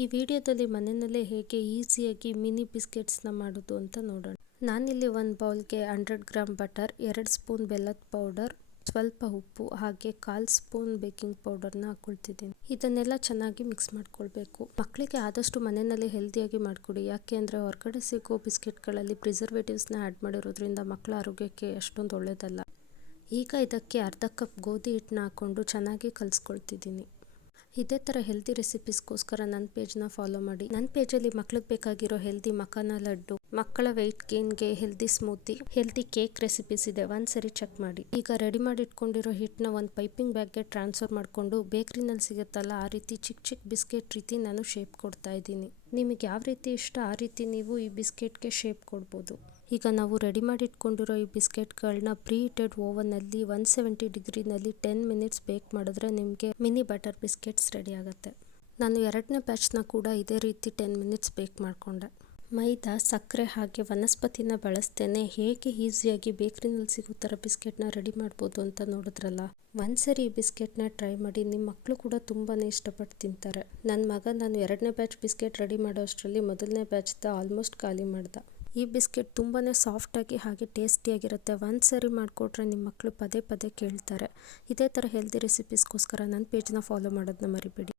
ಈ ವಿಡಿಯೋದಲ್ಲಿ ಮನೆಯಲ್ಲೇ ಹೇಗೆ ಈಸಿಯಾಗಿ ಮಿನಿ ಬಿಸ್ಕೆಟ್ಸ್ನ ಮಾಡೋದು ಅಂತ ನೋಡೋಣ. ನಾನಿಲ್ಲಿ ಒಂದು ಬೌಲ್ಗೆ 100 ಗ್ರಾಮ್ ಬಟರ್, 2 ಸ್ಪೂನ್ ಬೆಲ್ಲದ ಪೌಡರ್, ಸ್ವಲ್ಪ ಉಪ್ಪು ಹಾಗೆ 1/4 ಸ್ಪೂನ್ ಬೇಕಿಂಗ್ ಪೌಡರ್ನ ಹಾಕೊಳ್ತಿದ್ದೀನಿ. ಇದನ್ನೆಲ್ಲ ಚೆನ್ನಾಗಿ ಮಿಕ್ಸ್ ಮಾಡ್ಕೊಳ್ಬೇಕು. ಮಕ್ಕಳಿಗೆ ಆದಷ್ಟು ಮನೆಯಲ್ಲೇ ಹೆಲ್ದಿಯಾಗಿ ಮಾಡಿಕೊಡಿ. ಯಾಕೆ ಅಂದರೆ ಹೊರಗಡೆ ಸಿಗೋ ಬಿಸ್ಕೆಟ್ಗಳಲ್ಲಿ ಪ್ರಿಸರ್ವೇಟಿವ್ಸ್ನ ಆ್ಯಡ್ ಮಾಡಿರೋದ್ರಿಂದ ಮಕ್ಕಳ ಆರೋಗ್ಯಕ್ಕೆ ಅಷ್ಟೊಂದು ಒಳ್ಳೆಯದಲ್ಲ. ಈಗ ಇದಕ್ಕೆ ಅರ್ಧ ಕಪ್ ಗೋಧಿ ಹಿಟ್ಟನ್ನ ಹಾಕ್ಕೊಂಡು ಚೆನ್ನಾಗಿ ಕಲಿಸ್ಕೊಳ್ತಿದ್ದೀನಿ. ಇದೇ ಥರ ಹೆಲ್ದಿ ರೆಸಿಪೀಸ್ಗೋಸ್ಕರ ನನ್ನ ಪೇಜ್ನ ಫಾಲೋ ಮಾಡಿ. ನನ್ನ ಪೇಜಲ್ಲಿ ಮಕ್ಳಿಗೆ ಬೇಕಾಗಿರೋ ಹೆಲ್ದಿ ಮಖಾನ ಲಡ್ಡು, ಮಕ್ಕಳ ವೆಯ್ಟ್ ಗೇನ್ಗೆ healthy smoothie, healthy cake recipes ಇದೆ, ಒಂದ್ಸರಿ ಚೆಕ್ ಮಾಡಿ. ಈಗ ರೆಡಿ ಮಾಡಿ ಇಟ್ಕೊಂಡಿರೋ ಹಿಟ್ಟನ್ನ ಒಂದು ಪೈಪಿಂಗ್ ಬ್ಯಾಗ್ಗೆ ಟ್ರಾನ್ಸ್ಫರ್ ಮಾಡಿಕೊಂಡು ಬೇಕ್ರಿನಲ್ಲಿ ಸಿಗುತ್ತಲ್ಲ ಆ ರೀತಿ ಚಿಕ್ಕ ಚಿಕ್ಕ ಬಿಸ್ಕೆಟ್ ರೀತಿ ನಾನು ಶೇಪ್ ಕೊಡ್ತಾ ಇದ್ದೀನಿ. ನಿಮಗೆ ಯಾವ ರೀತಿ ಇಷ್ಟ ಆ ರೀತಿ ನೀವು ಈ ಬಿಸ್ಕೆಟ್ಗೆ ಶೇಪ್ ಕೊಡ್ಬೋದು. ಈಗ ನಾವು ರೆಡಿ ಮಾಡಿ ಇಟ್ಕೊಂಡಿರೋ ಈ ಬಿಸ್ಕೆಟ್ಗಳನ್ನ ಪ್ರೀ ಹೀಟೆಡ್ ಓವನಲ್ಲಿ 170 ಡಿಗ್ರಿನಲ್ಲಿ 10 ಮಿನಿಟ್ಸ್ ಬೇಕ್ ಮಾಡಿದ್ರೆ ನಿಮಗೆ ಮಿನಿ ಬಟರ್ ಬಿಸ್ಕೆಟ್ಸ್ ರೆಡಿ ಆಗುತ್ತೆ. ನಾನು ಎರಡನೇ ಬ್ಯಾಚ್ನ ಕೂಡ ಇದೇ ರೀತಿ 10 ಮಿನಿಟ್ಸ್ ಬೇಕ್ ಮಾಡಿಕೊಂಡೆ. ಮೈದಾ, ಸಕ್ಕರೆ ಹಾಗೆ ವನಸ್ಪತಿನ ಬಳಸ್ತೇನೆ ಹೇಗೆ ಈಸಿಯಾಗಿ ಬೇಕ್ರಿನಲ್ಲಿ ಸಿಗೋ ಥರ ಬಿಸ್ಕೆಟ್ನ ರೆಡಿ ಮಾಡ್ಬೋದು ಅಂತ ನೋಡಿದ್ರಲ್ಲ. ಒಂದ್ಸರಿ ಈ ಬಿಸ್ಕೆಟ್ನ ಟ್ರೈ ಮಾಡಿ, ನಿಮ್ಮ ಮಕ್ಕಳು ಕೂಡ ತುಂಬಾ ಇಷ್ಟಪಟ್ಟು ತಿಂತಾರೆ. ನನ್ನ ಮಗ ನಾನು ಎರಡನೇ ಬ್ಯಾಚ್ ಬಿಸ್ಕೆಟ್ ರೆಡಿ ಮಾಡೋ ಅಷ್ಟರಲ್ಲಿ ಮೊದಲನೇ ಬ್ಯಾಚ್ದ ಆಲ್ಮೋಸ್ಟ್ ಖಾಲಿ ಮಾಡ್ದ. ಈ ಬಿಸ್ಕೆಟ್ ತುಂಬಾ ಸಾಫ್ಟಾಗಿ ಹಾಗೆ ಟೇಸ್ಟಿಯಾಗಿರುತ್ತೆ. ಒಂದ್ಸರಿ ಮಾಡಿಕೊಟ್ರೆ ನಿಮ್ಮ ಮಕ್ಕಳು ಪದೇ ಪದೇ ಕೇಳ್ತಾರೆ. ಇದೇ ಥರ ಹೆಲ್ದಿ ರೆಸಿಪೀಸ್ಗೋಸ್ಕರ ನನ್ನ ಪೇಜ್ನ ಫಾಲೋ ಮಾಡೋದನ್ನ ಮರಿಬೇಡಿ.